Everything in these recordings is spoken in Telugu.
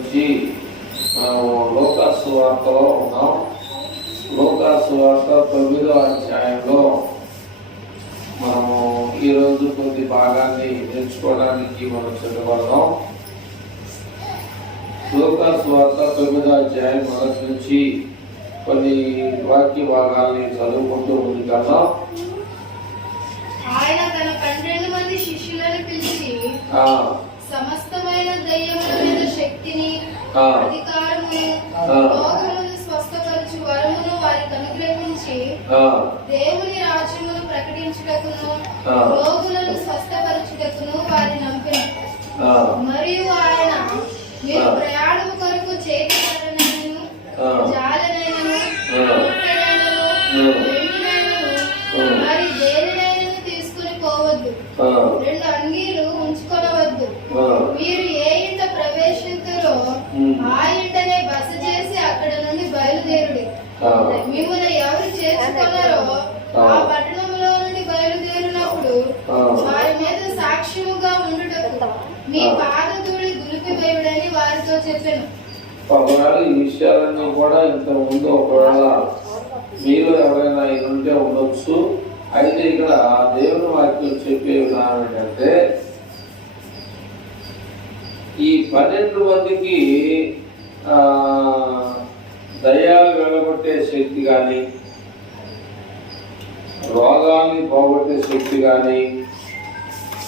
నుంచి మనం లూకా సువార్తలో ఉన్నాం. లూకా సువార్త 9వ అధ్యాయంలో మనము ఈరోజు కొద్ది భాగాన్ని నేర్చుకోవడానికి మనం చదవడం. లూకా సువార్త 9వ అధ్యాయం మొదటి నుంచి కొన్ని వాక్య భాగాల్ని చదువుకుంటూ ముందుకెళ్దాం. ఆయన తన 12 మంది శిష్యులను పిలిచి సమస్తమైన దయ్యముల మీద శక్తిని, అధికారమును, రోగములను స్వస్థపరచు వరమును వారికి అనుగ్రహించి దేవుని రాజ్యమును ప్రకటించుటకును, రోగులను స్వస్థపరచుటకును వారిని నంపెను. మరియు ఆయన, మీరు ప్రయాణము కొరకు చేతికర్రనైనను, జాలనైనను, రొట్టెనైనను, వెండినైనను, మరి దేనినైనను తీసుకుని పోవద్దు. 2 అంగీలు ఉంచుకొనవద్దు. మీరు ఏ ఇంట ప్రవేశింతురో ఆ ఇంటనే బస చేసి అక్కడ నుండి బయలుదేరుడి. మిమ్మల్ని ఎవరు చేర్చుకున్నారో ఆ పట్టణంలో నుండి బయలుదేరినప్పుడు వారి మీద సాక్ష్యముగా ఉండుటకు మీ పాదధూళి దులిపివేయుడని వారితో చెప్పాను. ఒకవేళ ఈ విషయాలన్నీ కూడా ఇంత ముందు ఒకవేళ మీరు ఎవరైనా ఉంటే ఉండొచ్చు. అయితే ఇక్కడ దేవుని వాక్యం చెప్పే విధానం ఏంటంటే, ఈ 12 మందికి దయ్యాలు వెళ్ళగొట్టే శక్తి కానీ, రోగాల్ని పోగొట్టే శక్తి కానీ,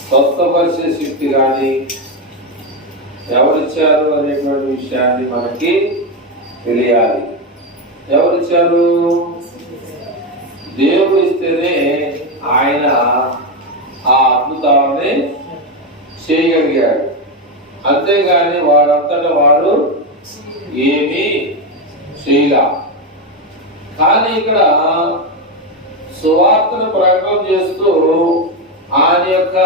స్వస్థపరిచే శక్తి కానీ ఎవరిచ్చారు అనేటువంటి విషయాన్ని మనకి తెలియాలి. ఎవరిచ్చారు? దేవుడు ఇస్తేనే ఆయన ఆ అద్భుతాలని చేయగలిగాడు. అంతేగాని వాడంతటా వాడు ఏమీ చేయలా. కానీ ఇక్కడ సువార్తను ప్రకటన చేస్తూ ఆయన యొక్క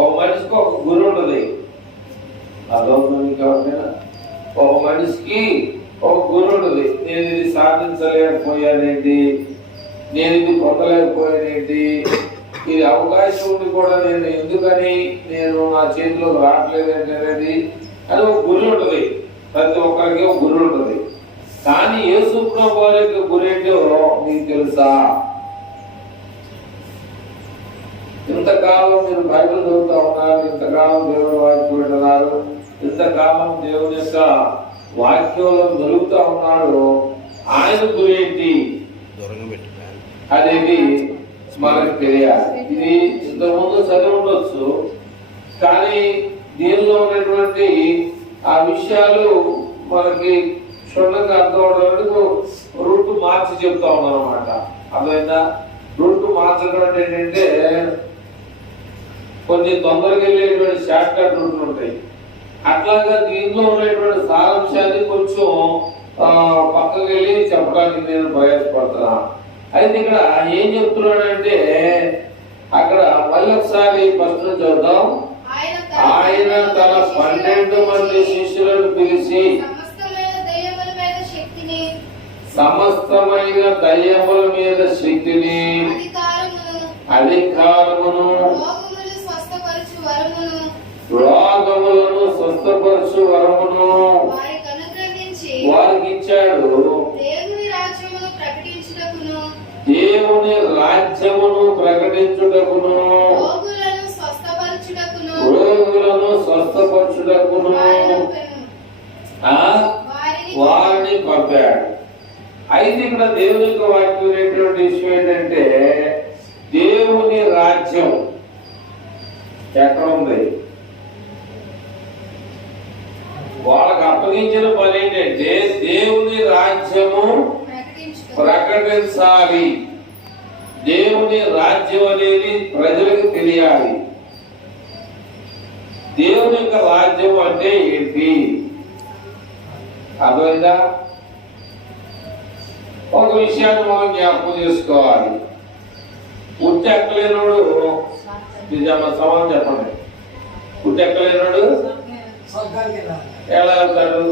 ఒక మనిషికి ఒక గురి ఉంటుంది. ఒక మనిషికి ఒక గురి ఉంటుంది. నేను ఇది సాధించలేకపోయానేంటి, నేను ఇది పొందలేకపోయానేంటి, ఇది అవకాశం ఉండి కూడా నేను ఎందుకని నేను నా చేతిలోకి రావట్లేదంటే అనేది అది ఒక గురి ఉంటుంది. ప్రతి ఒక్కరికి ఒక గురి ఉంటుంది. కానీ యేసు ప్రభువు యొక్క గురి ఏంటో మీకు తెలుసా? ఇంతకాలం మీరు బైబిల్ చదువుతూ ఉన్నారు, ఇంతకాలం దేవుని వాక్యం వింటున్నారు, ఇంతకాలం దేవుని యొక్క వాక్యంలో దొరుకుతూ ఉన్నాడు. ఆయన గురి ఏంటి అనేది మనకు తెలియాలి. ఇది ఇంతకుముందు చదివి ఉండొచ్చు, కానీ దీనిలో ఉన్నటువంటి ఆ విషయాలు మనకి క్షుణ్ణంగా అర్థం అవడానికి రూట్ మార్చి చెప్తా ఉన్నాం అనమాట. అర్థమైందా? రూట్ మార్చడం అంటే ఏంటంటే, కొన్ని తొందరగా వెళ్ళేటువంటి షార్ట్ కట్ రూట్లు ఉంటాయి. అట్లాగా దీనిలో ఉన్నటువంటి సారాంశాన్ని కొంచెం పక్కకి వెళ్ళి చెప్పడానికి నేను ప్రయాసపడుతున్నా. అయితే ఇక్కడ ఏం చెప్తున్నాడంటే, అక్కడ మళ్ళీ ఒకసారి ఫస్ట్ చదువుతాం. ఆయన తన 12 మంది శిష్యులను పిలిచి సమస్తమైన దయ్యముల మీద శక్తిని, అధికారమును, రోగములను స్వస్థపరచు వరమును వారికి ఇచ్చాడు. దేవుని రాజ్యమును ప్రకటించుటకును, రోగులను స్వస్థపరచుటకును వారిని పంపాడు. అయితే ఇక్కడ దేవుని యొక్క వాక్యం అనేటువంటి విషయం ఏంటంటే, దేవుని రాజ్యం ఎక్కడ ఉంది? వాళ్ళకి అప్పగించిన పని ఏంటంటే దేవుని రాజ్యము ప్రకటించాలి. దేవుని రాజ్యం అనేది ప్రజలకు తెలియాలి. దేవుని యొక్క రాజ్యం అంటే ఏంటి? అర్థమైందా? ఒక విషయాన్ని మనం జ్ఞాపకం చేసుకోవాలి. ఉట్టెక్కలేనోడు నిజామా సమానం చెప్పండి. ఉట్టెక్కలేనోడు ఎలా వెళ్తాడు?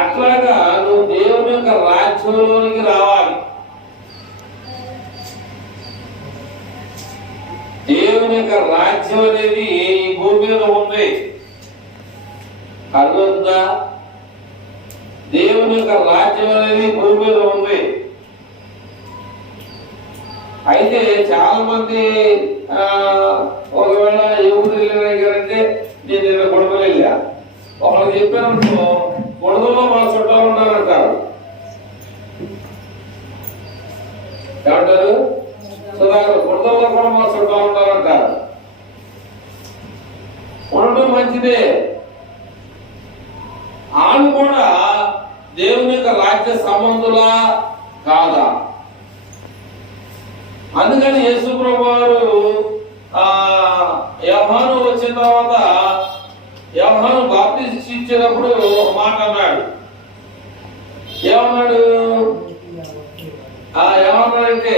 అట్లాగా నువ్వు దేవుని యొక్క రాజ్యంలోనికి రావాలి. దేవుని యొక్క రాజ్యం అనేది ఈ భూమి మీద ఉంది. అర్థమవుతుందా? దేవుని యొక్క రాజ్యం అనేది భూమి మీద ఉంది. అయితే చాలా మంది ఒకవేళ ఎవరు వెళ్ళారంటే నేను నిన్న గొడవలు వెళ్ళా, ఒకళ్ళు చెప్పాను గొడవల్లో మన చుట్టాలు ఉన్నారంటారు. ఏమంటారు? సుధాకర్ గొడవల్లో కూడా మన చుట్టాలు ఉన్నారంటారు. ఉండడం మంచిదే. వాళ్ళు కూడా దేవుని యొక్క రాజ్య సంబంధులా కాదా? అందుకని యేసు ప్రభువు వారు యోహాను వచ్చిన తర్వాత యోహాను బాప్తిసం ఇచ్చేటప్పుడు ఒక మాట అన్నాడు. ఏమన్నాడు? ఏమన్నాడంటే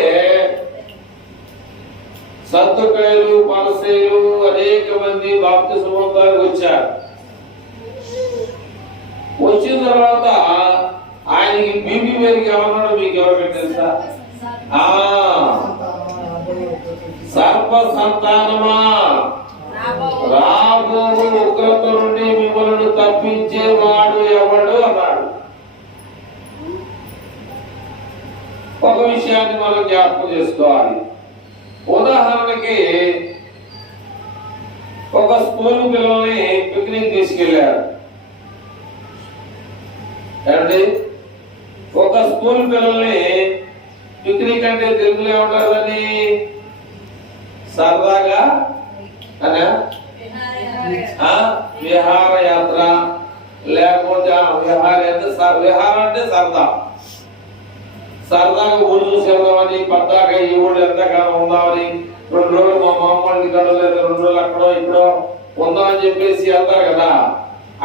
సద్దుకాయలు పరిసయ్యులు అనేక మంది బాప్తిసం పొందడానికి వచ్చారు. వచ్చిన తర్వాత ఆయనకి బీబీ వేరికి ఏమన్నాడు మీకు ఎవరికైనా తెలుసా? సర్ప సంతానమా, రాబో ఉగ్రత నుండి మిమ్మల్ని తప్పించేవాడు ఎవడు అన్నాడు. ఒక విషయాన్ని మనం జ్ఞాపకం చేసుకోవాలి. ఉదాహరణకి ఒక స్కూల్ పిల్లల్ని పిక్నిక్ తీసుకెళ్లారు. అంటే ఒక స్కూల్ పిల్లల్ని పిక్నిక్ అంటే తెలుగులో ఏమంటారని సరదాగా అనే విహారయాత్ర, లేకపోతే విహారం అంటే సరదా, సరదాగా ఊరు చూసి వెళ్దామని, పద్దాక ఈ ఊళ్ళు ఎంతకాలం ఉందామని, 2 రోజులు మా మామూలు ఇక్కడ లేదు, 2 రోజులు అక్కడో ఇక్కడో ఉందామని చెప్పేసి వెళ్తారు కదా.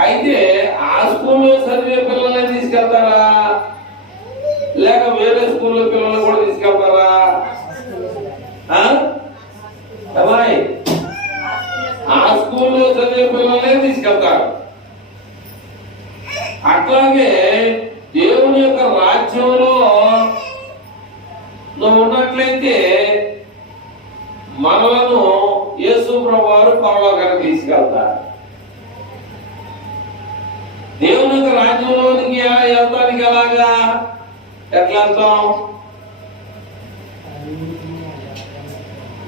అయితే ఆ స్కూల్లో చదివే పిల్లల్ని తీసుకెళ్తారా, లేక వేరే స్కూల్లో పిల్లలు కూడా తీసుకెళ్తారా? ఆ స్కూల్లో చదివే పిల్లలే తీసుకెళ్తారు. అట్లాగే దేవుని యొక్క రాజ్యంలో నువ్వు ఉన్నట్లయితే మనలను యేసు ప్రభువు వారు పరలోకానికి తీసుకెళ్తారు. దేవుని యొక్క రాజ్యంలోనికి వెళ్తానికి ఎలాగా, ఎట్లా వెళ్తాం?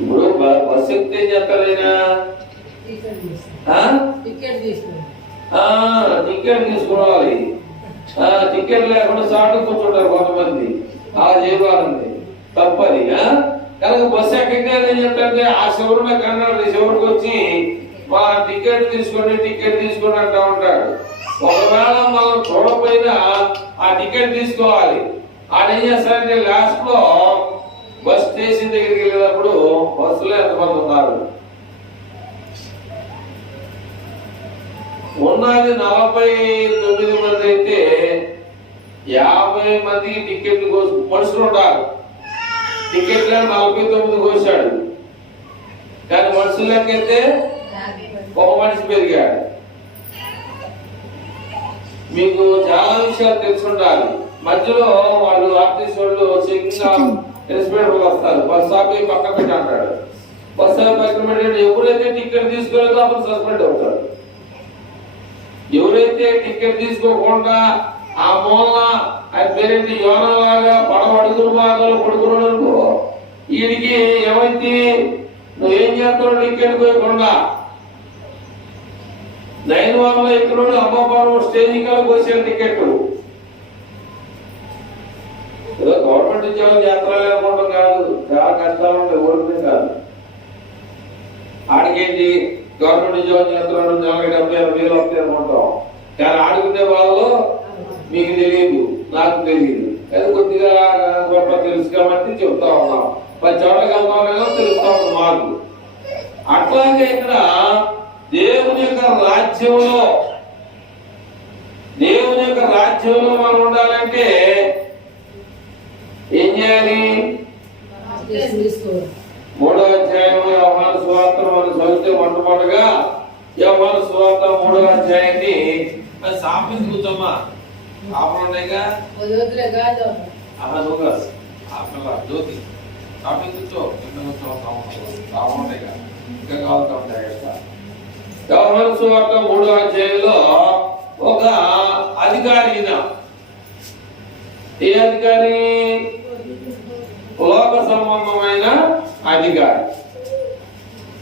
ఇప్పుడు బస్సు ఎక్కితే ఏం చేస్తారైనా టికెట్ తీసుకోవాలి. టికెట్ లేకుండా చాటు కూర్చుంటారు కొంతమంది. అలా చేయబాలండి, తప్పది. కనుక బస్సు ఎక్కగానే ఏం చెప్తారంటే ఆ శివుడు కన్నాడు, శివుడికి వచ్చి మా టికెట్ తీసుకోండి అంటా ఉంటాడు. ఒకవేళ మనం చూడకపోయినా ఆ టికెట్ తీసుకోవాలి. ఆయన ఏం చేస్తారంటే లాస్ట్ లో బస్ స్టేషన్ దగ్గరికి వెళ్ళినప్పుడు బస్సులో ఎంతమంది ఉన్నారు? ఉన్నది 49 మంది అయితే 50 మందికి టికెట్లు మనుషులు ఉంటారు. టికెట్లు 49 కోసాడు, కానీ మనుషులు లెక్కైతే ఒక మనిషి పెరిగాడు. మీకు చాలా విషయాలు తెలిసి ఉండాలి. మధ్యలో వాళ్ళు ఆర్టీసీ వాళ్ళు ఇన్స్పెక్టర్ వస్తారు, బస్ ఆపి పక్క పెట్టి అంటాడు. బస్ ఆపి పక్కన పెట్టి ఎవరైతే టికెట్ తీసుకోలేదో అప్పుడు సస్పెండ్ అవుతాడు. ఎవరైతే టికెట్ తీసుకోకుండా ఆ మూల ఆయన పేరేంటి యోనలాగా పడవ అడుగులు భాగాలు పడుకున్నాడు, వీడికి ఏమైతే నువ్వేం చేస్తావు? టికెట్ పోయకుండా 9 వారంలో ఇక్కడ అమ్మపాడు స్టేజ్ కల్లా పోసాడు టికెట్. ఏదో గవర్నమెంట్ ఉద్యోగం చేస్తారా అనుకోవడం కాదు, చాలా కష్టాలు ఉంటాయి, ఓడిపోయింది కాదు. ఆడికేంటి గవర్నమెంట్ ఉద్యోగం చేస్తున్నాడు, నెలకి 70,000 వస్తాయి అనుకుంటాం. కానీ ఆడుకునే వాళ్ళు మీకు తెలియదు, నాకు తెలియదు. అది కొద్దిగా గొప్ప తెలుసు కాబట్టి చెప్తా ఉన్నాం. 10 చోట్లకి వెళ్తామో తెలుస్తా ఉంది మాకు. అట్లాగే ఇక్కడ దేవుని యొక్క రాజ్యంలో మనం ఉండాలంటే ఏం చేయాలి? 3వ అధ్యాయంలో యోహాను సువార్త మనం చదివితే మొట్టమొదటిగా యోహాను సువార్త 3వ అధ్యాయాన్ని సాపించి కూర్చోమ్మా. ఆపలున్నాయిగా జ్యోతి సాపించి కూర్చో, బాగుంటాయిగా ఇంకా కావాలి. యోహాను సువార్త 3వ అధ్యాయంలో ఏ అధికారి? లోక సంబంధమైన అధికారి.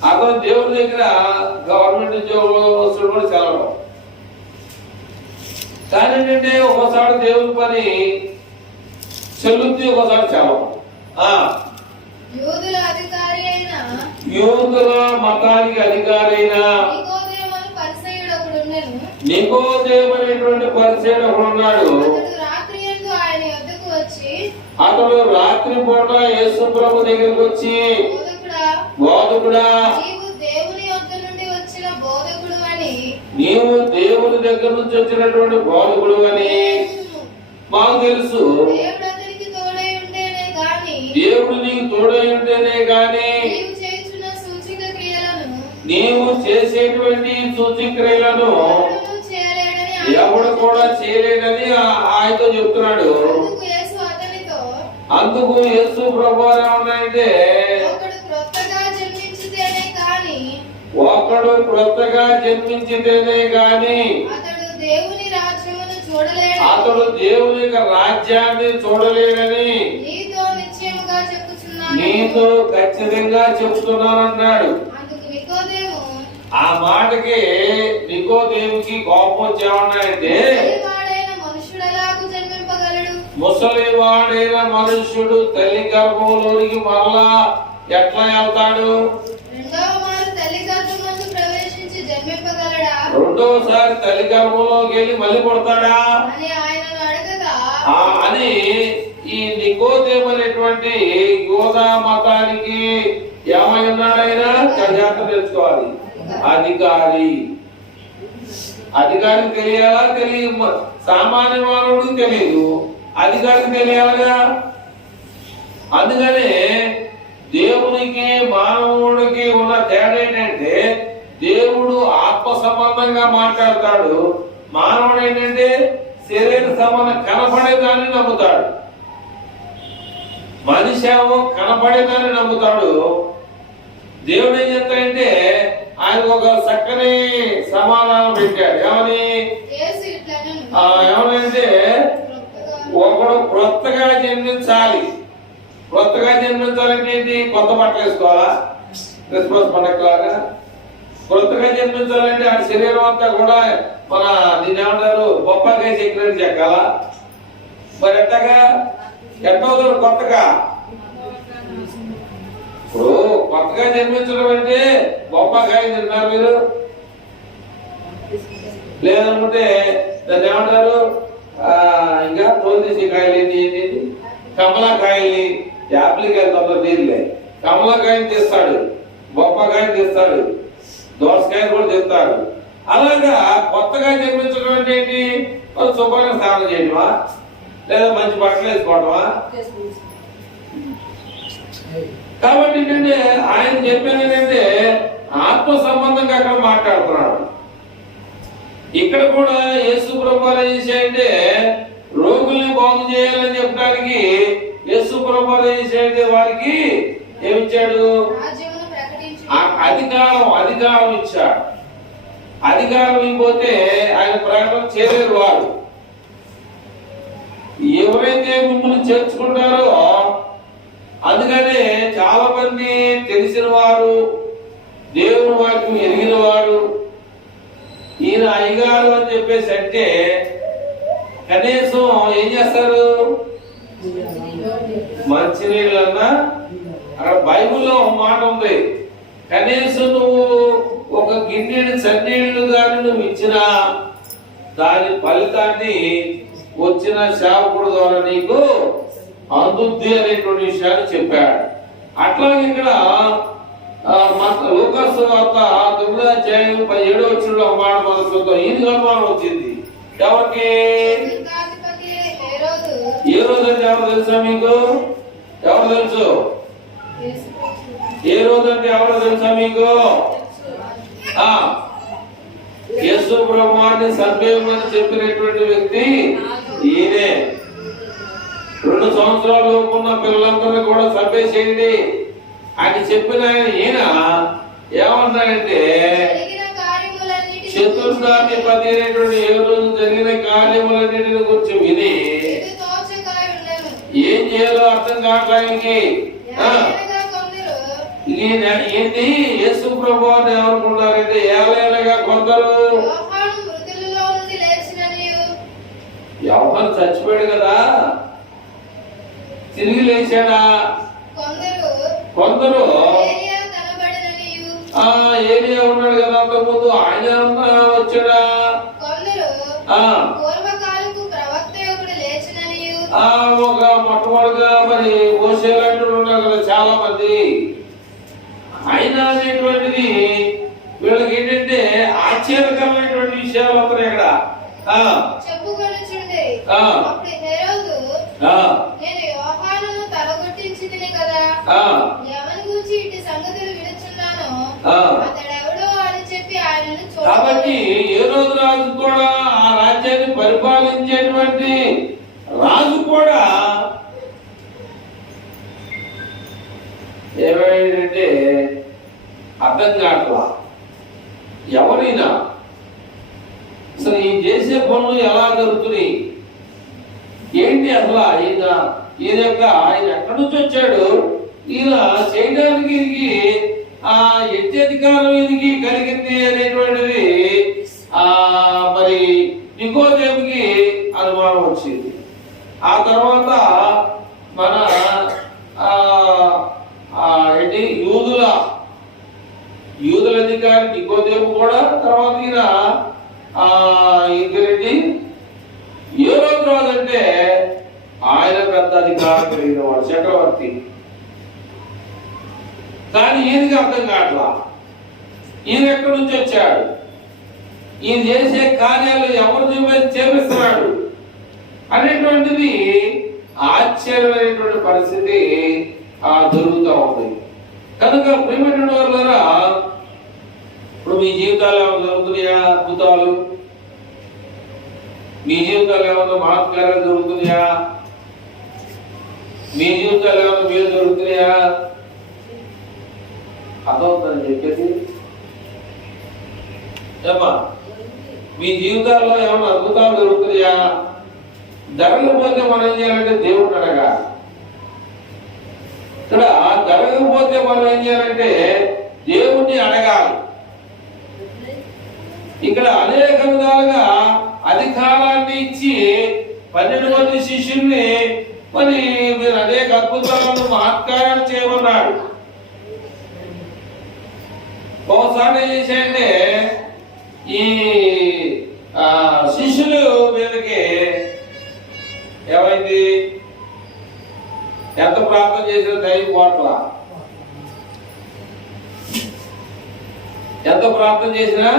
అతను దేవుడి దగ్గర గవర్నమెంట్ ఉద్యోగస్తులు కూడా సెలవు. కానీ ఏంటంటే ఒకసారి దేవుని పని చెల్లుద్ది, ఒకసారి సెలవు. యూదుల అధికారి అయిన, యూదుల మతానికి అధికారి అయిన నికోదేము అనేటువంటి పరిసయ్యుడు ఒకడు ఉన్నాడు. అతడు రాత్రి పూట యేసు ప్రభు దగ్గరికి వచ్చి, బోధకుడా, నీవు దేవుని దగ్గర నుంచి వచ్చినటువంటి బోధకుడు అని మాకు తెలుసు. దేవుడు నీకు తోడై ఉంటేనే గాని నీవు చేసేటువంటి సూచక్రియలను ఎవడు కూడా చేయలేడని ఆయనతో చెప్తున్నాడు. అందుకు యేసు ప్రభు ఏమన్నాడంటే, ఒకడు క్రొత్తగా జన్మించితేనే గాని అతడు దేవుని రాజ్యాన్ని చూడలేడని నీతో ఖచ్చితంగా చెప్తున్నానన్నాడు. ఆ మాటకి నికోదేముకి కోపం వచ్చేమన్నాయంటే, ముసలివాడైన మనుష్యుడు తల్లి గర్భంలోనికి మరలా ఎట్లా వెళ్తాడు? రెండోసారి తల్లి గర్భంలోకి వెళ్ళి మళ్ళీ పడతాడా అని ఈ నికోదేము అనేటువంటి యూదా మతానికి ఏమై ఉన్నాడు ఆయన? జాగ్రత్త తెలుసుకోవాలి. అధికారి. అధికారికి తెలియాలా? తెలియదు. సామాన్య మానవుడికి తెలియదు, అధికారికి తెలియాలిగా. అందుకనే దేవునికి మానవుడికి ఉన్న తేడా ఏంటంటే, దేవుడు ఆత్మ సంబంధంగా మాట్లాడతాడు, మానవుడు ఏంటంటే శరీర సంబంధం కనపడేదాన్ని నమ్ముతాడు. మనిషి ఏమో కనపడేదాన్ని నమ్ముతాడు. దేవుడు ఏం చెప్తాడంటే ఆయన ఒక చక్కని సమాధానం పెట్టాడు. ఏమనంటే ఒకడు క్రొత్తగా జన్మించాలి. క్రొత్తగా జన్మించాలంటే ఏంటి? కొత్త బట్టలు వేసుకోవాలా? క్రిస్మస్ పండుగలాగా క్రొత్తగా జన్మించాలంటే ఆ శరీరం అంతా కూడా మన దీన్ని ఏమంటారు, బొప్పకాయ చెక్కినట్టు చెక్కాలా? మరి ఎట్టవుతాడు కొత్తగా? ఇప్పుడు కొత్తగా జన్మించడం అంటే బొప్పకాయ తింటారు మీరు, లేదనుకుంటే దాన్ని ఏమంటారు, ఇంకా తోలు తీసి కాయలు ఏంటి, కమలాకాయల్ని, యాప్లికాయలు తొందర తీరులే, కమలాకాయని తీస్తాడు, బొప్పకాయని తీస్తాడు, దోసకాయలు కూడా తీస్తాడు. అలాగా కొత్తగా జన్మించడం అంటే ఏంటి? శుభ్రంగా స్నానం చేయటమా, లేదా మంచి బట్టలు వేసుకోవటమా? కాబట్టి ఏంటంటే ఆయన చెప్పేది ఏంటంటే ఆత్మ సంబంధంగా అక్కడ మాట్లాడుతున్నాడు. ఇక్కడ కూడా యేసు ప్రభువు ఏం చేశాడంటే రోగుల్ని బాగు చేయాలని చెప్పడానికి యేసు ప్రభువు ఏం చేశాడంటే వారికి ఏమిచ్చాడు? అధికారం ఇచ్చాడు. అధికారం ఇవ్వకపోతే ఆయన ప్రకటన చేయలేరు. వారు ఎవరైతే మిమ్మల్ని చేర్చుకుంటారో, అందుకనే చాలా మంది తెలిసిన వారు, దేవుని వాక్యం ఎరిగిన వారు, ఈయన అయ్యగారు అని చెప్పేసి అంటే కనీసం ఏం చేస్తారు? మంచినీళ్ళన్నా, అక్కడ బైబిల్లో ఒక మాట ఉంది, కనీసం నువ్వు ఒక గిన్నెడు చన్నీళ్లు కానీ నువ్వు ఇచ్చినా దాని ఫలితాన్ని వచ్చిన సేవకుడు ద్వారా నీకు అందుద్ది అనేటువంటి విషయాన్ని చెప్పాడు. అట్లాగే ఇక్కడ లూకాసు వార్త 9వ అధ్యాయం 17వ వచనంలో ఒక మాట మనం చూద్దాం. ఈయనకి అనుమానం వచ్చింది. ఎవరికి? ఏ రోజు అంటే ఎవరు తెలుసా మీకు? ఎవరు తెలుసు? ఏ రోజు అంటే ఎవరు తెలుసా మీకు? యేసు ప్రభువుని సంపేయమని చెప్పినటువంటి వ్యక్తి ఈయనే. 2 సంవత్సరాలు ఉన్న పిల్లలందరినీ కూడా సంపేసేయండి అని చెప్పిన ఈయన ఏమన్నాడంటే, చతుర్థాధిపతి అయినటువంటి ఏ రోజు జరిగిన కార్యములన్నిటిని గురించి విని చేయాలో అర్థం కావడానికి ఏలయనగా కొందరు ఏంటి యేసు ప్రభు అని ఏమనుకున్నారంటే ఏలైనగా కొందరు యోహాను మృతులలో నుండి లేచిననియు యోహాను చచ్చిపోయాడు కదా, తిరిగి లేచాడా? కొందరు ఏలియా కనబడిననియు ఏలియా ఉన్నాడు కదా అంతకుముందు, ఆయన ఏమన్నా వచ్చాడా? కొందరు ఆ పూర్వకాలపు ప్రవక్త ఒకడు లేచిననియు ఒక మొట్టమొదటిగా మరి మోసేలాంటి ఉన్నారు కదా చాలా మంది. ఆయన అనేటువంటిది వీళ్ళకి ఏంటంటే ఆశ్చర్యకరమైనటువంటి విషయాలు వస్తున్నాయి ఇక్కడ. చెప్పుకొనుచుండే ఆ. అప్పుడు హెరోదు ఆ, నేను యోహానును తలగొట్టించితిని కదా, ఆ, ఎవరి గురించి ఇటు సంగతులు వినుచున్నానో ఆ. అతడెవడో అని చెప్పి ఆయనను కాబట్టి ఏ రోజు రాజు కూడా ఆ రాజ్యాన్ని పరిపాలించేటువంటి రాజు కూడా ఏమైందంటే అర్థం కావట్లా. ఎవరైనా అసలు ఈ చేసే పనులు ఎలా జరుగుతున్నాయి ఏంటి అసలు ఈయన ఎక్కడి నుంచి వచ్చాడు, ఈయన చేయడానికి ఈయనకి ఆ ఎట్టి అధికారం ఈయనకి కలిగింది అనేటువంటిది మరి నికోదేవుకి అనుమానం వచ్చింది. ఆ తర్వాత మన ఏంటి యూదుల అధికారి నికోదేవు కూడా, తర్వాత ఈయన ఇంకేంటి ఏ రోజు రాదంటే ఆయన పెద్ద అధికారం కలిగిన వాడు, చక్రవర్తి. కానీ ఈయనకి అర్థం కావట్లా, ఈయన ఎక్కడి నుంచి వచ్చాడు, ఈయన చేసే కార్యాలు ఎవరు చేపిస్తున్నాడు అనేటువంటిది ఆశ్చర్యమైనటువంటి పరిస్థితి జరుగుతూ ఉంది. కనుక ప్రియమైన వాళ్ళారా, ఇప్పుడు మీ జీవితాలు ఏమైనా జరుగుతున్నాయా అద్భుతాలు? మీ జీవితాలు ఏమైనా మహత్కార్యాలు జరుగుతున్నాయా? మీ జీవితాలు ఏమైనా మేలు జరుగుతున్నాయా? అర్థమవుతుందని చెప్పేసి ఏమా మీ జీవితాల్లో ఏమైనా అద్భుతాలు జరుగుతున్నాయా? జరగకపోతే మనం ఏం చేయాలంటే దేవుడు అడగాలి. ఇక్కడ జరగకపోతే మనం ఏం చేయాలంటే దేవుణ్ణి అడగాలి. ఇక్కడ అనేక విధాలుగా అధికారాన్ని ఇచ్చి 12 మంది శిష్యుల్ని మరి మీరు అనేక అద్భుతాలను మహత్కారాలు చేయమన్నాడు. ఒకసారి ఏం చేశాయంటే ఈ శిష్యులు మీదకి ఏమైంది, ఎంత ప్రార్థన చేసిన టైం పోట్ల, ఎంత ప్రార్థన చేసినా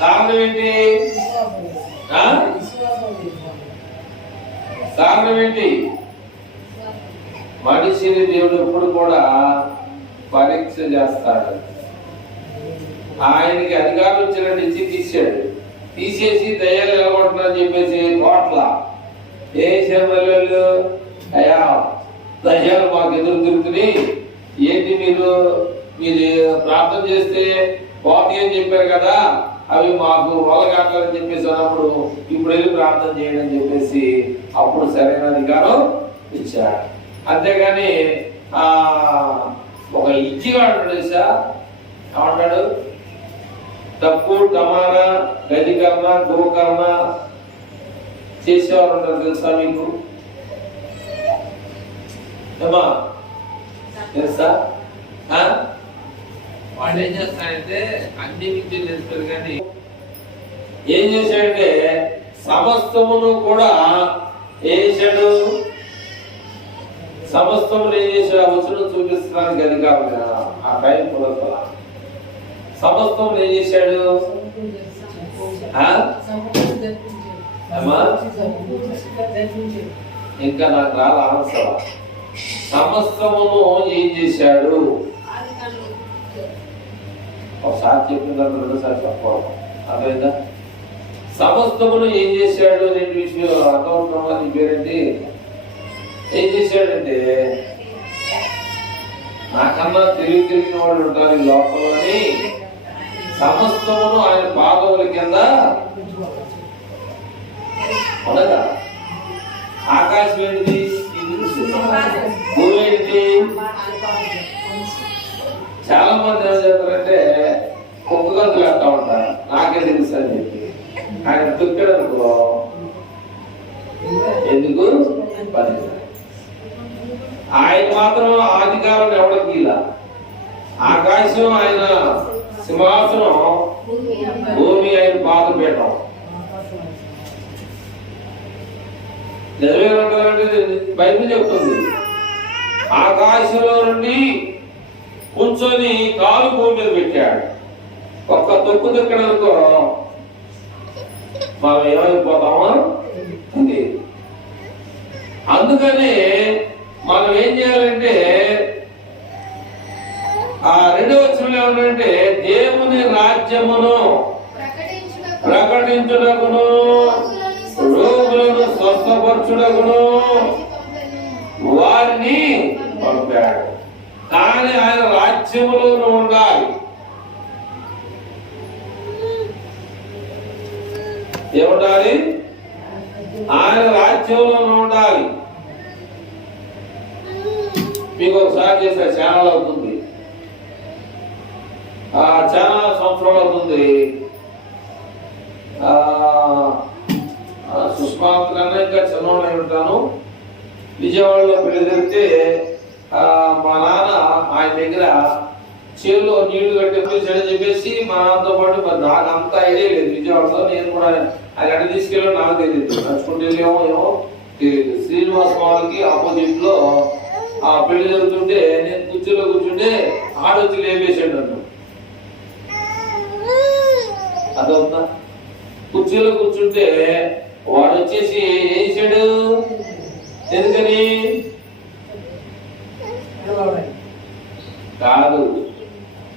కారణం ఏంటి? కారణం ఏంటి? మనిషిని దేవుడు ఎప్పుడు కూడా పరీక్ష చేస్తాడు. ఆయనకి అధికారం ఇచ్చినట్టు ఇచ్చి తీసేసి దయ్యాలు నిలబడుతున్నారని చెప్పేసి కోట్ల ఏ శర్మలు అయ్యా దయ్యాలు మాకు ఎదురు తిరుగుతున్నాయి, ఏంటి మీరు ప్రార్థన చేస్తే పోటీ అని చెప్పారు కదా, అవి మాకు వలగాట్లని చెప్పేసి అన్నప్పుడు ఇప్పుడు వెళ్ళి ప్రార్థన చేయండి అని చెప్పేసి అప్పుడు సరైన అధికారం ఇచ్చాడు. అంతేగాని ఒక ఇచ్చిగాడు తెలుసా ఏమంటాడు, తప్పు టమారా గదికర్మ గోకర్మ చేసేవారు ఉంటారు తెలుసా మీకు? ఏమా తెలుసా? వాడు ఏం చేస్తాడంటే అన్ని విద్యలు చేస్తాడు, కానీ ఏం చేశాడంటే సమస్తమును కూడా వేసాడు. సమస్తమును ఏం చేశాడు? వచనం చూపిస్తున్నానికి అధికారం ఆ టైం కుదరదు. సమస్తమును ఏం చేశాడు? ఇంకా నాకు రాల ఆన్సర్. సమస్తమును ఏం చేశాడు? ఒకసారి చెప్పిన తర్వాత రెండోసారి చెప్పవాలి. అర్థమైందా? సమస్తమును ఏం చేశాడు అనే విషయం అర్థమవుతున్నా. నీ పేరేంటి? ఏం చేశాడంటే నాకన్నా తెలివిన వాళ్ళు ఉంటారు ఈ లోకంలోని, సమస్తమును ఆయన పాదముల కింద ఉండగా. ఆకాశం ఏంటిది? ఈ చాలా మంది ఏం చేస్తారంటే కుక్క గంతులు వేస్తా ఉంటారు, నాకే తెలుసు అని చెప్పి. ఆయన తొక్కాడు అనుకో, ఎందుకు పని. ఆయన మాత్రం అధికారం ఎవరికి ఇలా, ఆకాశం ఆయన సింహాసనం, భూమి ఆయన పాదపీఠం. నిజమేనంటే బైబిల్ చెప్తుంది, ఆకాశంలో నుండి కూర్చొని కాలు భూమి మీద పెట్టాడు. ఒక్క తొక్కు తొక్కడనుకో మనం ఏమైపోతామో తెలియదు. అందుకని మనం ఏం చేయాలంటే ఆ 2వ వచనంలో ఏమంటే దేవుని రాజ్యమును ప్రకటించుటకును రోగులను స్వస్థపరచుటకును వారిని పంపాడు. కానీ ఆయన రాజ్యములో ఉండాలి. ఏముండాలి? ఆయన రాజ్యంలో ఉండాలి. మీకు ఒకసారి చేసిన ఛానల్ అవుతుంది, చాలా సంవత్సరాలు అవుతుంది. సుష్మాత్ కన్నా ఇంకా చిన్నవాళ్ళు ఉంటాను. విజయవాడలో పెళ్లి జరిగితే మా నాన్న ఆయన దగ్గర చేరులో నీళ్లు కట్టేసాడని చెప్పేసి మా నాన్నతో పాటు నాకు అంత ఐడియా లేదు. విజయవాడలో నేను కూడా ఆయన ఎక్కడ తీసుకెళ్ళాలో నాకు తెలియదు, నడుచుకుంటే ఏమో తెలియదు. శ్రీనివాస్ వాళ్ళకి ఆపోజిట్ లో ఆ పెళ్లి జరుగుతుంటే నేను కుర్చీలో కూర్చుంటే ఆడొచ్చి లేపేసాడు నన్ను. అదవుతా కుర్చీలో కూర్చుంటే వాడు వచ్చేసి ఏం చేశాడు? ఎందుకని కాదు,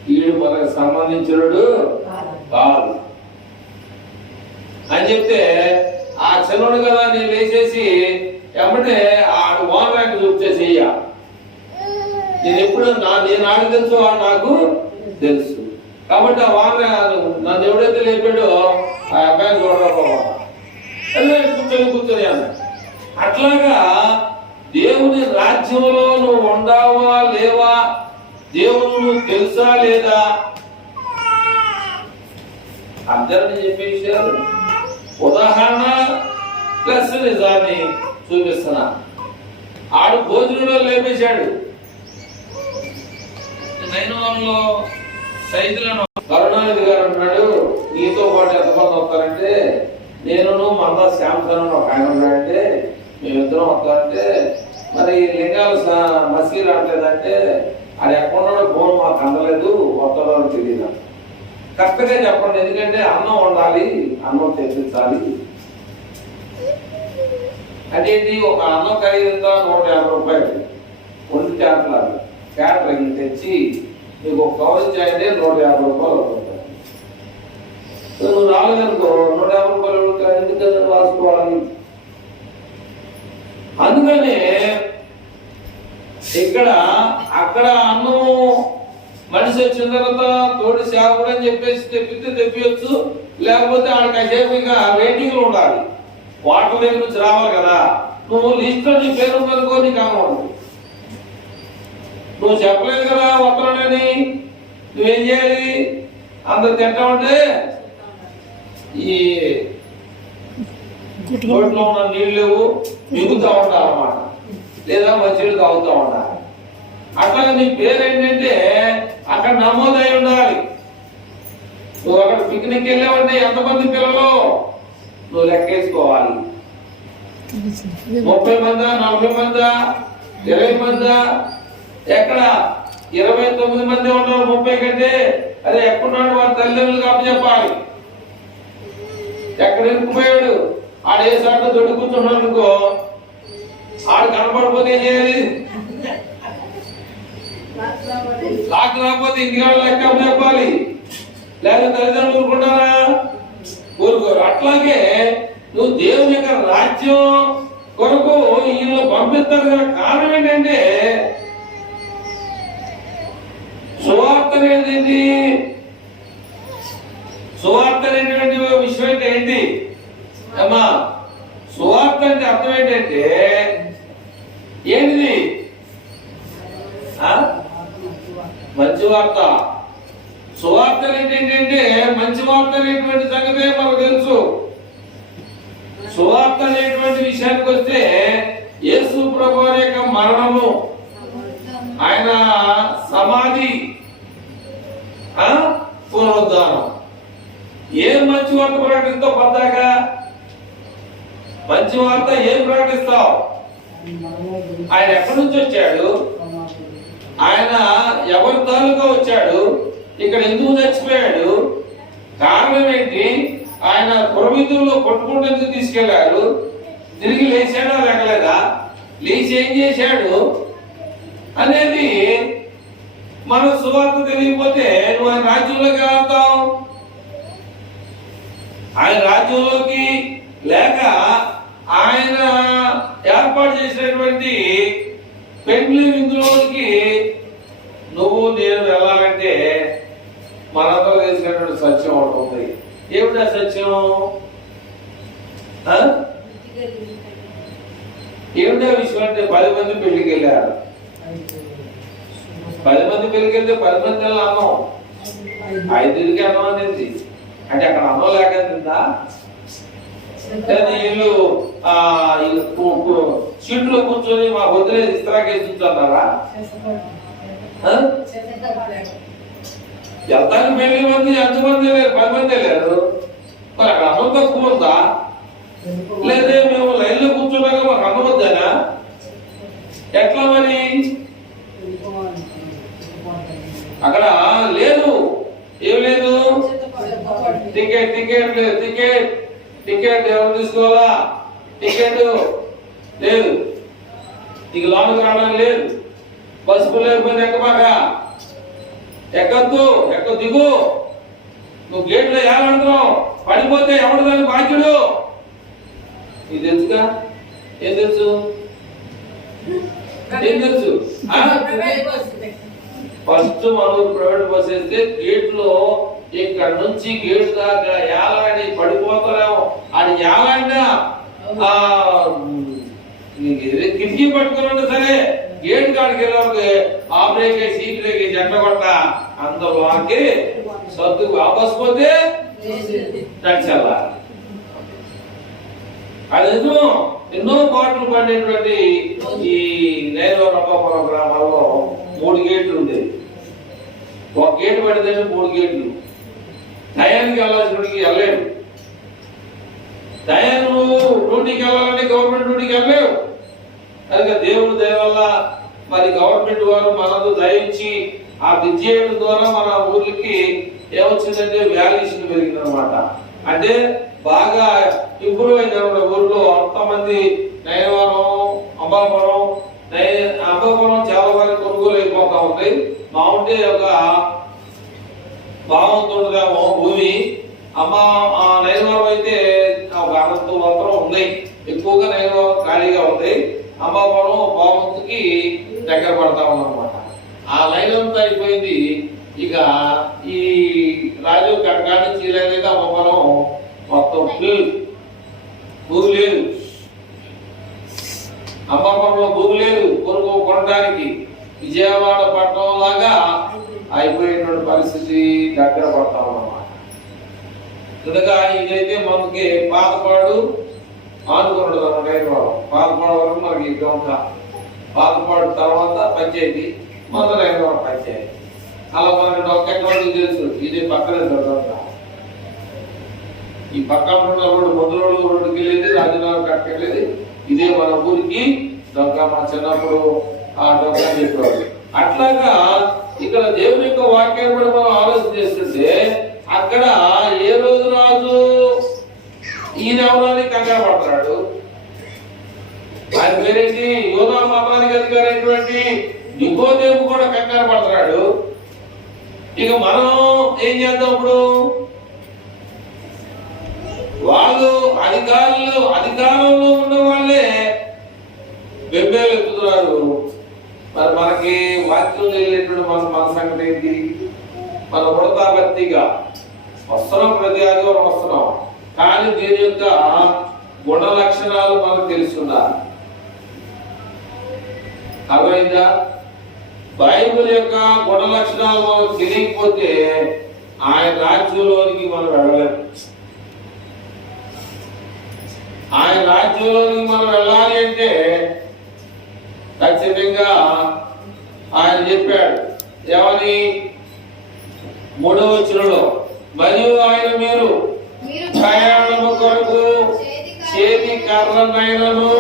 వీడు మనకు సంబంధించినడు కాదు అని చెప్తే ఆ చిన్నడు కదా నేను లేచేసి ఎమ్మటే ఆ ఓన్ ర్యాంక్ చూపించేసి నేను ఎప్పుడు నేను ఆడికి తెలుసు వాడు నాకు తెలుసు కాబట్టి ఆ వాన్ నన్ను ఎవడైతే లేపాడో ఆ అబ్బాయిని కూర్చొని అన్న. అట్లాగా దేవుని రాజ్యంలో నువ్వు ఉండావా లేవా, దేవుడు నువ్వు తెలుసా లేదా, అందరిని చెప్పే విషయాలు ఉదాహరణ ప్లస్ నిజాన్ని చూపిస్తున్నా. ఆడు భోజనంలో లేపేశాడు. నైనవరంలో సైదులను కరుణానిధి గారు అంటున్నాడు, నీతో పాటు ఎంతమంది వస్తారంటే నేను మందా శ్యామసన్ ఒక ఆయన ఉన్నాడంటే మేమిద్దరం వస్తారంటే మరి లింగాలు మసీదు రావట్లేదంటే అది ఎక్కడున్నాడో ఫోన్ మాకు అందలేదు, వస్తాడో తెలియదు. కరెక్ట్గా చెప్పండి, ఎందుకంటే అన్నం వండాలి, అన్నం తెప్పించాలి అంటే ఒక అన్నం ఖరీదు 150 రూపాయలు. 2 చేతలాలు క్యాటరింగ్ తెచ్చి నీకు ఒక కవర్ చేయండి 150 రూపాయలు అవుతుంది. నువ్వు రాలేదనుకో 150 రూపాయలు ఎందుకు రాసుకోవాలి. అందుకనే ఇక్కడ అక్కడ అన్నం మనిషి వచ్చిన తర్వాత తోటి సేవకుడు అని చెప్పేసి తెప్పితే తెప్పియొచ్చు, లేకపోతే ఆడికి కాసేపు ఇంకా వెయిటింగ్ లో ఉండాలి. వాటర్ దగ్గర నుంచి రావాలి కదా. నువ్వు లిస్ట్ లో నీ పేరు కనుకో నీకు అమ్మవు, నువ్వు చెప్పలేదు కదా వస్తున్నాడని. నువ్వేం చేయాలి? అందరు తింటామంటే ఈ రోడ్లో ఉన్న నీళ్ళు మిగులుతూ ఉండాలన్నమాట, లేదా మంచినీళ్ళు తాగుతూ ఉండాలి. అట్లాగే నీ పేరు ఏంటంటే అక్కడ నమోదై ఉండాలి. నువ్వు అక్కడ పిక్నిక్ వెళ్ళావంటే ఎంతమంది పిల్లలు నువ్వు లెక్కేసుకోవాలి. 30 మందా, 40 మందా, 20 మందా? ఎక్కడ 29 మంది ఉన్నారు 30 కంటే. అదే ఎక్కడున్నాడు వారి తల్లిదండ్రులు కాబట్టి చెప్పాలి. ఎక్కడ ఇరుక్కుపోయాడు ఆడేసాడు దొడ్డు కూర్చున్నాడు అనుకో, ఆడు కనపడిపోతే ఏం చేయాలి? లాక్ రాకపోతే ఇంటికాడ లెక్క చెప్పాలి, లేకపోతే తల్లిదండ్రులు ఊరుకుంటారా? ఊరుకోరు. అట్లాగే నువ్వు దేవుని యొక్క రాజ్యం కొరకు ఈయన పంపిస్తారు. కారణం ఏంటంటే సువార్త అనేది, సువార్త అనేటువంటి విషయం అంటే ఏంటి అమ్మా? సువార్త అంటే అర్థం ఏంటంటే ఏంటిది? సువార్త. సువార్త ఏంటంటే మంచి వార్త అనేటువంటి సంగతే మనకు తెలుసు. సువార్త అనేటువంటి విషయానికి వస్తే యేసు ప్రభువు యొక్క మరణము, ఆయన సమాధి, పునరుద్ధానం. ఏం మంచి వార్త ప్రకటిస్తావు? పద్దాక మంచి వార్త ఏం ప్రకటిస్తావు? ఆయన ఎక్కడి నుంచి వచ్చాడు? ఆయన ఎవరి తాలూకా వచ్చాడు? ఇక్కడ ఎందుకు చచ్చిపోయాడు? కారణం ఏంటి? ఆయన పురవిధుల్లో కొట్టుకుంటూ తీసుకెళ్లారు. తిరిగి లేచాడా లేకలేదా? లేచి ఏం చేశాడు అనేది మన సువార్త తెలియకపోతే నువ్వు ఆయన రాజ్యంలోకి వెళ్తావు. ఆయన రాజ్యంలోకి లేక ఆయన ఏర్పాటు చేసినటువంటి పెండ్లి విందులోకి నువ్వు నేను వెళ్ళాలంటే మనందరూ తెలిసినటువంటి సత్యం ఒకటి ఉంది. ఏమిటా సత్యం? ఏమిటా విషయం అంటే 10 మంది పెళ్లికి వెళ్ళారు. 10 మంది పెళ్లికి వెళ్తే 10 మంది అన్నం, 5కి అన్నం అనేది అంటే అక్కడ అన్నం లేక తిందా? వీళ్ళు సీట్లో కూర్చొని మా వదిలేదు ఇస్తరాకేసి చూస్తున్నారా? ఎంతమంది పెళ్లి మంది ఎంతమంది లేరు? 10 మంది లేరు. మరి అక్కడ అన్నం తక్కువ ఉందా? లేదే మేము లైన్ లో కూర్చున్నాక మాకు అన్నం వద్దానా? ఎట్లా మరి? అక్కడ లేదు. ఏం లేదు? టికెట్ టికెట్ లేదు. టికెట్ టికెట్ ఎవరు తీసుకోవాలా? టికెట్ లేదు. నీకు లోనికి రావడం లేదు. బస్సు లేకపోతే ఎక్కబాగా ఎక్కద్దు, దిగు. నువ్వు గేట్లో ఏమంటున్నావు? పడిపోతే ఎవడు దాని బాధ్యుడు? నీకు తెలుసుగా? ఏం తెలుసు? ఫస్ట్ మనం ప్రైవేట్ బస్ వేస్తే గేట్ లో ఇక్కడ నుంచి గేట్ దాకా ఏలాడి పడిపోతారేమో అని ఏలాడినా కిటికీ పట్టుకున్నా సరే గేట్ కాడికి వెళ్ళి ఆ బ్రేక్ సీట్ బ్రేక్ జట్ల కొట్ట అందరికి సర్దు వాపస్ పోతే నడిచల్లా. అది ఎన్నో పాటలు పడేటువంటి ఈ నైరవరంపాపురం గ్రామాల్లో 3 గేట్లు ఉండేది. ఒక గేటు పడితే 3 గేట్లు. దయానికి వెళ్ళాల్సినడికి వెళ్ళలేడు. దయాను డ్యూటీకి వెళ్ళాలంటే గవర్నమెంట్ డ్యూటీకి వెళ్ళలేవు. కనుక దేవుడు దయ వల్ల మరి గవర్నమెంట్ వారు మనకు దయించి ఆ విద్య ద్వారా మన ఊరికి ఏమొచ్చిందంటే వాల్యుయేషన్ పెరిగింది అనమాట. అంటే బాగా ఇంప్రూవ్ అయింది అనమాట. ఊర్లో అంతమంది నయనవరం, అంబాపురం చాలా మంది కొనుగోలు అయిపోతా ఉంది. బాగుంటే ఒక బాగుంటుండదేమో భూమి. నయనవరం అయితే ఒక అనంత మాత్రం ఉన్నాయి. ఎక్కువగా నయనవరం ఖాళీగా ఉంది. అంబాపురం బాగుందికి దగ్గర పడతా ఉందన్నమాట. ఆ లైన్ అంతా అయిపోయింది. ఇక ఈ రాజు కటకా నుంచి అయితే అంబాపురం మొత్తం భూమి లేదు. అంబాపురంలో భూమి లేదు కొనడానికి. విజయవాడ పట్టణం లాగా అయిపోయినటువంటి పరిస్థితి దగ్గర పడతా ఉన్నమాట. కనుక ఇదైతే మనకి పాతపాడు ఆనుకున్నాడు నైనవరం. పాతపాడు వరకు మనకి గౌంక, పాతపాడు తర్వాత పంచాయతీ, మొదలు నైనవరం పంచాయతీ. అలా మనకి డొక్కెట్టు తెలుసు. ఇది పక్కనే దొరక. ఈ పక్కన రోడ్డు మొదలు రోడ్డుకి వెళ్ళేది, రాజనగరం కట్టుకెళ్ళేది. ఇదే మన ఊరికి డొక్క. మన చిన్నప్పుడు ఆ డొక్క చెప్పేవాడు. అట్లాగా ఇక్కడ దేవుని యొక్క వాక్యాన్ని కూడా మనం ఆలోచన చేస్తుంటే అక్కడ ఏ రోజు రాజు ఈయన ఎవరానికి కంగారు పడతాడు. ఆయన పేరేంటి? యోధా మతానికి అధికారైనటువంటి నికోదేము కూడా కంగారు పడతాడు. ఇక మనం ఏం చేద్దాం ఇప్పుడు? వాళ్ళు అధికారంలో ఉన్న వాళ్ళే బెంబేలు ఎత్తుతున్నారు. మరి మనకి వాక్యం తెలియనటువంటి మన సంగతి ఏంటి? మన ఉడతా భక్తిగా వస్తున్నాం, ప్రతి ఆదివారం వస్తున్నాం. కానీ దీని యొక్క గుణ లక్షణాలు మనకు తెలుసుకున్నారు. అర్థమైందా? బైబిల్ యొక్క గుణ లక్షణాలు మనకు తెలియకపోతే ఆయన రాజ్యంలోనికి మనం వెళ్ళలేము. ఆయన రాజ్యంలోనికి మనం వెళ్ళాలి అంటే ఖచ్చితంగా ఆయన చెప్పాడు ఏమని 3వ వచనంలో, మరియు ఆయన మీరు ప్రయాణము కొరకు చేతి కర్రనైనను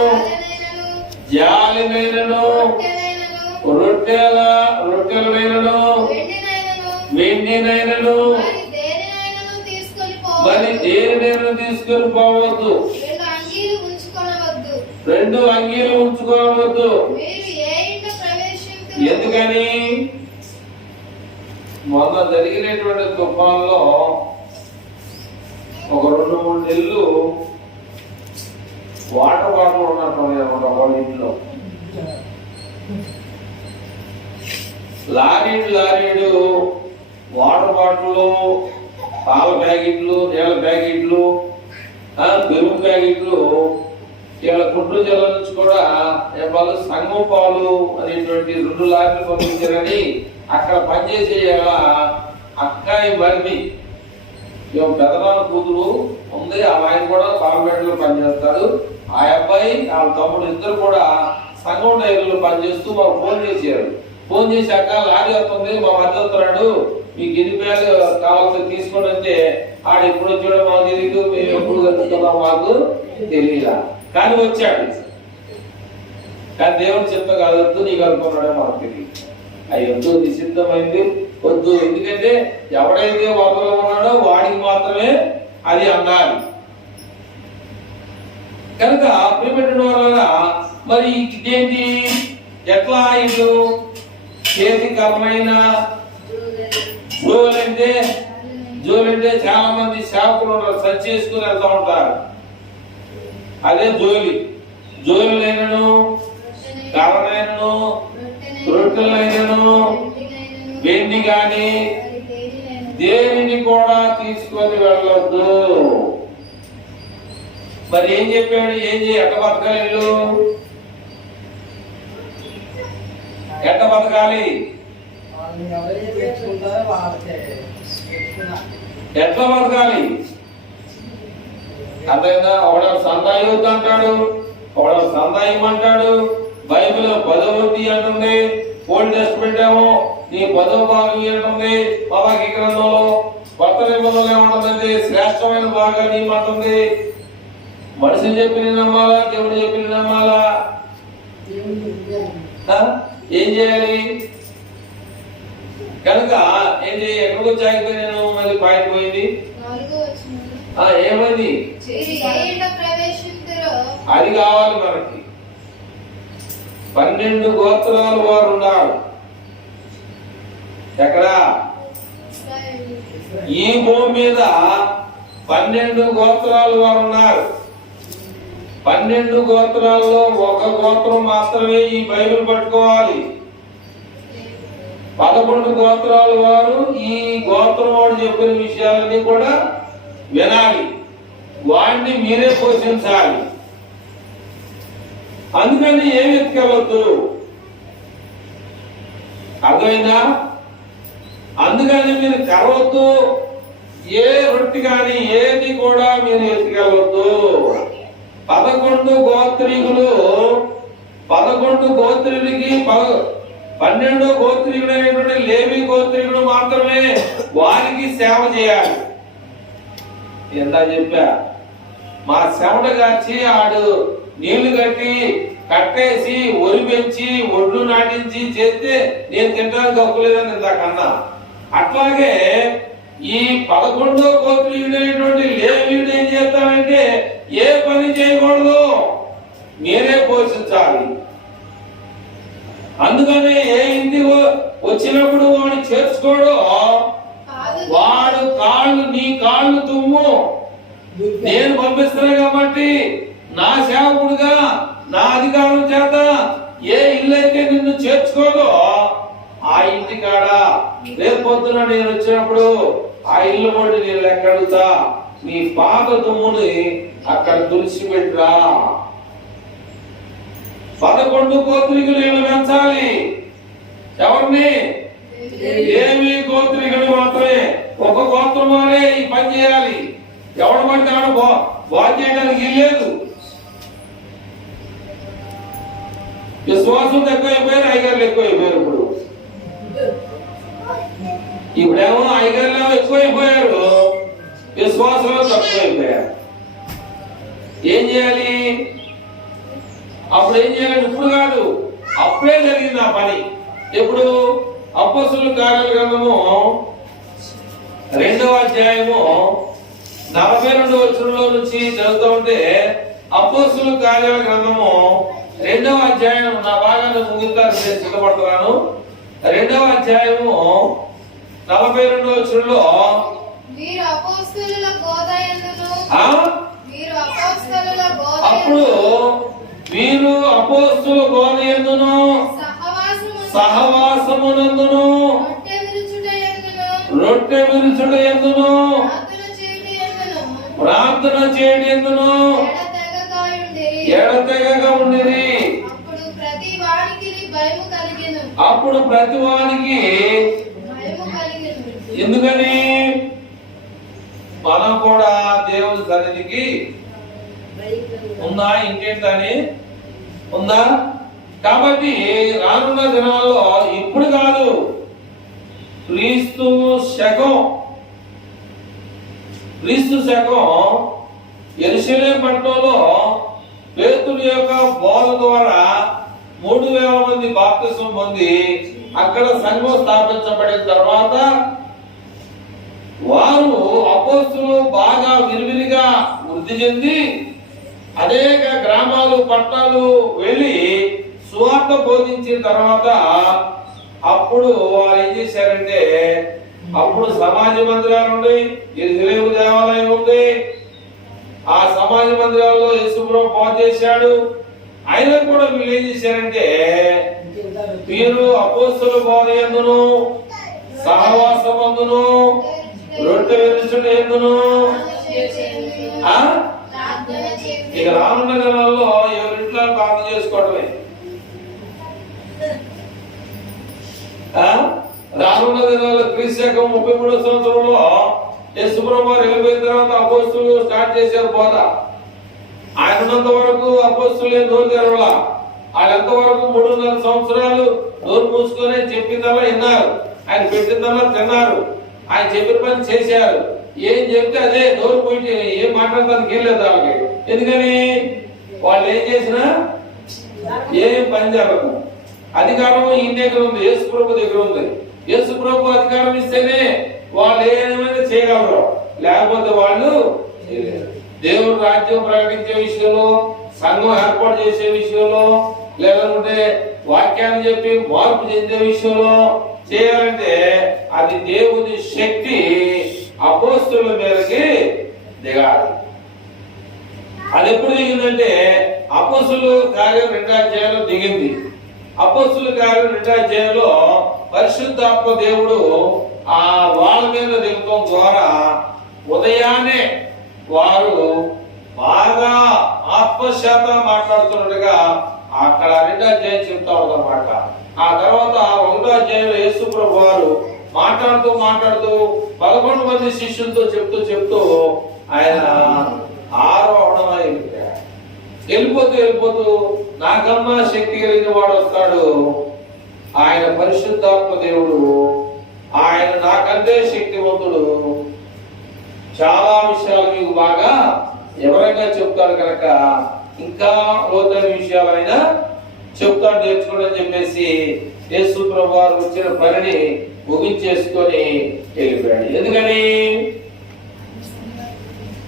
జాలినైనను రొట్టెలనైనను వెండినైనను మరి దేనినైనా తీసుకొని పోవద్దు. 2 అంగీలు ఉంచుకోవద్దు. ఎందుకని? మొన్న జరిగినటువంటి తుఫాన్లో ఒక 2-3 నెలలు వాటర్ బాటిల్ ఉన్నట్టు వాళ్ళ ఇంట్లో లారీడు వాటర్ బాటిల్, పాల ప్యాకెట్లు, నీళ్ళ ప్యాకెట్లు, పెరుగు ప్యాకెట్లు ఇలా కుట్రు జిల్లా నుంచి కూడా వాళ్ళు సంఘం పాలు అనేటువంటి 2 లారీలు పంపించారని అక్కడ పనిచేసే అక్కాయి మరిది పెదనాన్న కూతురు ఉంది. ఆయన కూడా పాలపేటలో పనిచేస్తాడు. ఆ అబ్బాయి వాళ్ళ తమ్ముడు ఇద్దరు కూడా సంఘం డైరీలో పనిచేస్తూ మాకు ఫోన్ చేశారు. ఫోన్ చేశాక లారీ వస్తుంది, మా మధ్య వస్తున్నాడు, మీకు ఎన్ని పేర్లు కావాల్సి తీసుకోండి అంటే ఆడు ఎప్పుడు వచ్చాడో మాకు తెలియదు, మేము ఎప్పుడు కట్టుకున్నాం మాకు తెలియదా, కానీ వచ్చాడు. కానీ దేవుడు చెప్తా కాదు, నీకు అనుకున్నాడో మాకు తెలియదు. అది ఎంతో నిషిద్ధమైంది, వద్దు. ఎందుకంటే ఎవడైతే వదలో ఉన్నాడో వాడికి మాత్రమే అది అన్నాడు. కనుక ప్రియమైన వల్ల మరి ఇదేంటి, ఎట్లా ఇటు చేతి కర్మైన జోలంటే చాలా మంది సేవకులు సర్చ్ చేసుకుని వెళ్తా ఉంటారు. అదే జోలినైనను కర్రనైనను రొట్టెలైనను వెండి గాని దేనిని కూడా తీసుకొని వెళ్ళొద్దు. మరి ఏం చెప్పాడు? ఎట్ట బతకాలి? ఎట్ట బతకాలి? ఎట్లా బతకాలి? అర్థమైందా? ఒకడు సందాయం అంటాడు, ఒకడు సందాయం అంటాడు. బైబిల్ 10వ అంటుంది, ఓల్డ్ టెస్టమెంట్ ఏమో నీ 10వ భాగం అంటుంది. మలాకి గ్రంథంలో కొత్త నిబంధనలు ఏమంటుందంటే శ్రేష్టమైన భాగాన్ని ఏమంటుంది? మనిషి చెప్పిన నమ్మాలా, దేవుడు చెప్పిన నమ్మాలా? ఏం చేయాలి? కనుక ఏం చేయాలి? ఎక్కడికి వచ్చాక నేను మళ్ళీ పాయింట్ పోయింది. ఏమైంది? అది కావాలి మనకి. 12 గోత్రాల వారు ఉన్నారు. ఎక్కడ? ఈ భూమి మీద 12 గోత్రాల వారు ఉన్నారు. 12 గోత్రాల్లో ఒక గోత్రం మాత్రమే ఈ బైబిల్ పట్టుకోవాలి. 11 గోత్రాల వారు ఈ గోత్రం వాడు చెప్పిన విషయాలన్నీ కూడా వినాలి, వాడిని మీరే పోషించాలి. అందుకని ఏమి ఎత్తుకెళ్ళొద్దు. అర్థమైందా? అందుకని మీరు కరవద్దు, ఏ రొట్టె కానీ ఏది కూడా మీరు ఎత్తుకెళ్ళొద్దు. 11 గోత్రీకులు 11 గోత్రీలకి 12వ గోత్రీయుడైనటువంటి లేవి గోత్రీయుడు మాత్రమే వారికి సేవ చేయాలి. ఎంత చెప్పా? మా చెమట కాచి ఆడు నీళ్లు కట్టేసి ఒరి పెంచి ఒడ్లు నాటించి చేస్తే నేను తినడానికి హక్కులేదని ఇందాకన్నా. అట్లాగే ఈ 11వ గోత్రీయుడైనటువంటి లేవీయుడు ఏం చేస్తాడంటే ఏ పని చేయకూడదు, మీరే పోషించాలి. అందుకనే ఏ ఇంటికి వచ్చినప్పుడు వాడు చేర్చుకోడు, వాడు నీ కాళ్ళు తుమ్ము, నేను పంపిస్తున్నా కాబట్టి నా సేవకుడుగా నా అధికారం చేత ఏ ఇల్లు అయితే నిన్ను చేర్చుకోదో ఆ ఇంటి కాడ రేపు పొద్దున నేను వచ్చినప్పుడు ఆ ఇల్లు కూడా నేను లెక్కడుతా, నీ పాత తుమ్ముని అక్కడ తుడిచిపెట్టురా. 11 గోత్రీకులు పెంచాలి. ఎవరిని? లేవి గోత్రికుడు మాత్రమే. ఒక గోత్రం వారే ఈ పని చేయాలి. ఎవడు పడితే ఆడ బాగు చేయడానికి లేదు. విశ్వాసం ఎక్కువైపోయారు, అయ్యగారులు ఎక్కువైపోయారు. ఇప్పుడేమో అయ్యగారులు ఎక్కువైపోయారు, విశ్వాసంలో తక్కువైపోయారు. ఏం చేయాలి? అప్పుడు ఏం చేయాలి? ఇప్పుడు కాదు, అప్పుడే జరిగింది ఆ పని. ఎప్పుడు? అపోస్తలుల కార్యాల గ్రంథము 2వ అధ్యాయము 42వ వచనంలో నుంచి చదువుతూ ఉంటే, అపోస్తలుల కార్యాల గ్రంథము 2వ అధ్యాయం, నా భాగాన్ని ముగిస్తాను, సిద్ధపడుతున్నాను. 2వ అధ్యాయము 42వ వచనంలో మీరు అపోస్తలుల బోధయందును అప్పుడు మీరు అపోస్తలుల బోధయందును సహవాసమునందును రొట్టె విరుచుటయందును ప్రార్థన చేయడందును ఎడతెగక ఉండిరి. అప్పుడు ప్రతి వానికి ఎందుకని? మనం కూడా దేవుని సన్నిధికి ఉందా? ఇంకేంటని ఉందా? కాబట్టి రానున్న దినాల్లో, ఇప్పుడు కాదు, క్రీస్తు శకం యెరూషలేము పట్టణంలో పేతురు యొక్క బోధ ద్వారా 3000 మంది బాప్తిస్మం పొంది అక్కడ సంఘం స్థాపించబడిన తర్వాత వారు అపోస్తలులు బాగా విరివిరిగా వృద్ధి చెంది అనేక గ్రామాలు పట్టణాలు వెళ్ళి సువార్త బోధించిన తర్వాత అప్పుడు వారు ఏం చేశారంటే, అప్పుడు సమాజ మందిరాలు ఉన్నాయి, యెరూషలేము దేవాలయం ఉంది. ఆ సమాజ మందిరాల్లో యేసుప్రభు బోధ చేశాడు. అయినా కూడా వీళ్ళు ఏం చేశారంటే, మీరు అపోస్తలుల బోధయందును సహవాసమందును రొట్టె విరుచుటయందును ఇక రానున్న దినాల్లో ఎవరింట్లో ప్రార్థన చేసుకోవడమే. రానున్న దినాల్లో క్రీస్తు శకం 33వ సంవత్సరంలో యేసుప్రభు వారు వెళ్ళిపోయిన తర్వాత అపోస్తలులు స్టార్ట్ చేశారు బోధ. ఆయన ఉన్నంత వరకు అపోస్తలులే నోరు తెరవలా. ఆయన ఎంతవరకు 3.5 సంవత్సరాలు నోరు మూసుకొని చెప్పిందల్లా విన్నారు, ఆయన పెట్టిందల్లా తిన్నారు, ఆయన చెప్పిన పని చేశారు. ఏం చెప్తే అదే నోరు పోయి ఏం మాట్లాడటానికి వెళ్ళలేదు వాళ్ళకి. ఎందుకని? వాళ్ళు ఏం చేసినా ఏం పని జరగదు. అధికారం ఈయన దగ్గర ఉంది, యేసుప్రభు దగ్గర ఉంది. యేసుప్రభు అధికారం ఇస్తేనే వాళ్ళు ఏమైనా చేయగలరు, లేకపోతే వాళ్ళు చేయలేరు. దేవుడు రాజ్యం ప్రకటించే విషయంలో, సంఘం ఏర్పాటు చేసే విషయంలో, లేదంటే వాక్యాన్ని చెప్పి మార్పు చెందే విషయంలో చేయాలంటే అది దేవుని శక్తి అపోస్తలుల మీదకి దిగాలి. అది ఎప్పుడు దిగిందంటే అపోస్తలుల కార్యం 2వ అధ్యాయంలో దిగింది. అపోస్తలుల కార్యం 2వ అధ్యాయంలో పరిశుద్ధాత్మ దేవుడు ఆ వాళ్ళ మీద దిగటం ద్వారా ఉదయాన్నే వారు బాగా ఆత్మశాత మాట్లాడుతున్నట్టుగా అక్కడ 2వ అధ్యాయం చెప్తా ఉందన్నమాట. ఆ తర్వాత 1వ అధ్యాయంలో యేసుప్రభు వారు మాట్లాడుతూ 11 మంది శిష్యులతో చెప్తూ ఆయన ఆరోహణమై వెళ్ళిపోతూ నాకన్నా శక్తి కలిగిన వాడు వస్తాడు, ఆయన పరిశుద్ధాత్మ దేవుడు, ఆయన నాకంటే శక్తివంతుడు, చాలా విషయాలు మీకు బాగా ఎవరైనా చెప్తాడు కనుక ఇంకా లోతైన విషయాలైనా చెప్తాడు, నేర్చుకోండి అని చెప్పేసి యేసుప్రభు వారు వచ్చిన పనిని ముగించేసుకొని వెళ్ళిపోయాడు. ఎందుకని?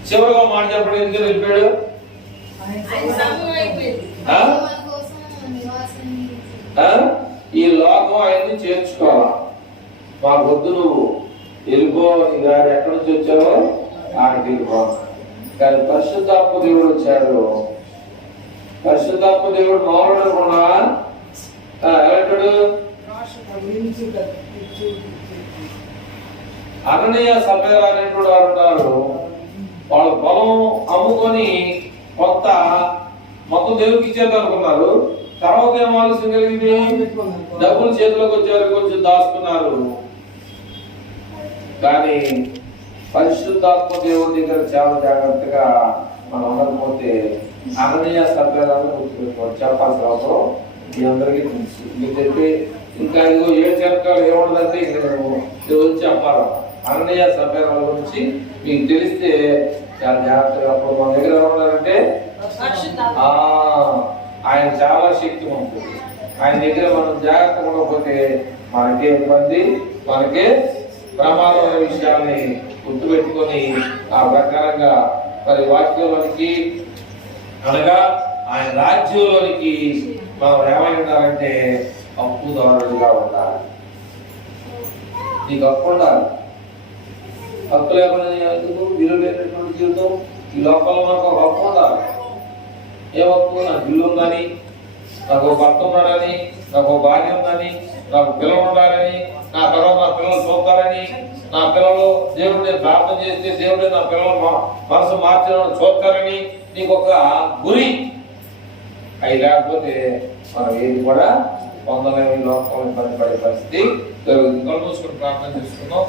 చివరిగా మాట చెప్పడం ఎందుకు వెళ్ళిపోయాడు? ఈ లోకం ఆయన్ని చేర్చుకోవాలా. మా వద్దు, నువ్వు వెళ్ళిపో, నీ గారు ఎక్కడి నుంచి వచ్చావో ఆడికి వెళ్ళిపో. కానీ పరిశుద్ధాత్మ దేవుడు వచ్చాడు. పరిశుద్ధాత్మ దేవుడు మామూలు అనుకున్నా ఎలాంటాడు? అననీయ సభ్యులు అనేటువంటి వారు ఉన్నారు. వాళ్ళ పొలం అమ్ముకొని కొంత మొత్తం దేవుడికి ఇచ్చేద్దాం అనుకున్నారు. తర్వాత ఏం ఆలోచన కలిగింది? డబ్బులు చేతిలోకి వచ్చారు, కొంచెం దాచుకున్నారు. కానీ పరిశుద్ధాత్మ దేవుడి దగ్గర చాలా జాగ్రత్తగా మనం ఉండకపోతే అననీయ సభ్యులను గుర్తుపెట్టుకోవాలి. చెప్పాల్సిన అవసరం మీ అందరికీ తెలుసు. మీకు చెప్పి ఇంకా ఇదిగో ఏ చరిత్రలు ఏముండదంటే ఇది వచ్చి చెప్పాలి. అననీయ సభ్యుల గురించి మీకు తెలిస్తే చాలా జాగ్రత్తగా. అప్పుడు మన దగ్గర ఏమన్నారంటే ఆయన చాలా శక్తివంతుడు. ఆయన దగ్గర మనం జాగ్రత్తగా ఉండకపోతే మనకే ఇబ్బంది, మనకే ప్రమాదమైన విషయాల్ని గుర్తుపెట్టుకొని ఆ ప్రకారంగా మరి వాక్యంలోనికి అనగా ఆయన రాజ్యంలోనికి మనం ఏమై ఉండాలంటే హక్కుదారులుగా ఉండాలి. నీకు హక్కు ఉండాలి. హక్కు లేకుండా ఎందుకు విలువ లేనటువంటి జీవితం? ఈ లోకంలో నాకు ఒక హక్కు ఉండాలి. ఏ హక్కు? నాకు ఇల్లు ఉందని, నాకు ఒక భర్త ఉన్నాడని, నాకు ఒక భార్య ఉందని, నాకు పిల్లలు ఉండాలని, నా తర్వాత నా పిల్లలు చూస్తారని, నా పిల్లలు దేవుడిని ప్రార్థన చేస్తే దేవుడే నా పిల్లలు మనసు మార్చడం చూస్తారని నీకు ఒక గురి. అవి లేకపోతే మనం ఏది కూడా పొందలేని లోకంలో ఇబ్బంది పడే పరిస్థితి జరుగుతుంది. కళ్ళు మూసుకొని ప్రార్థన చేసుకుందాం.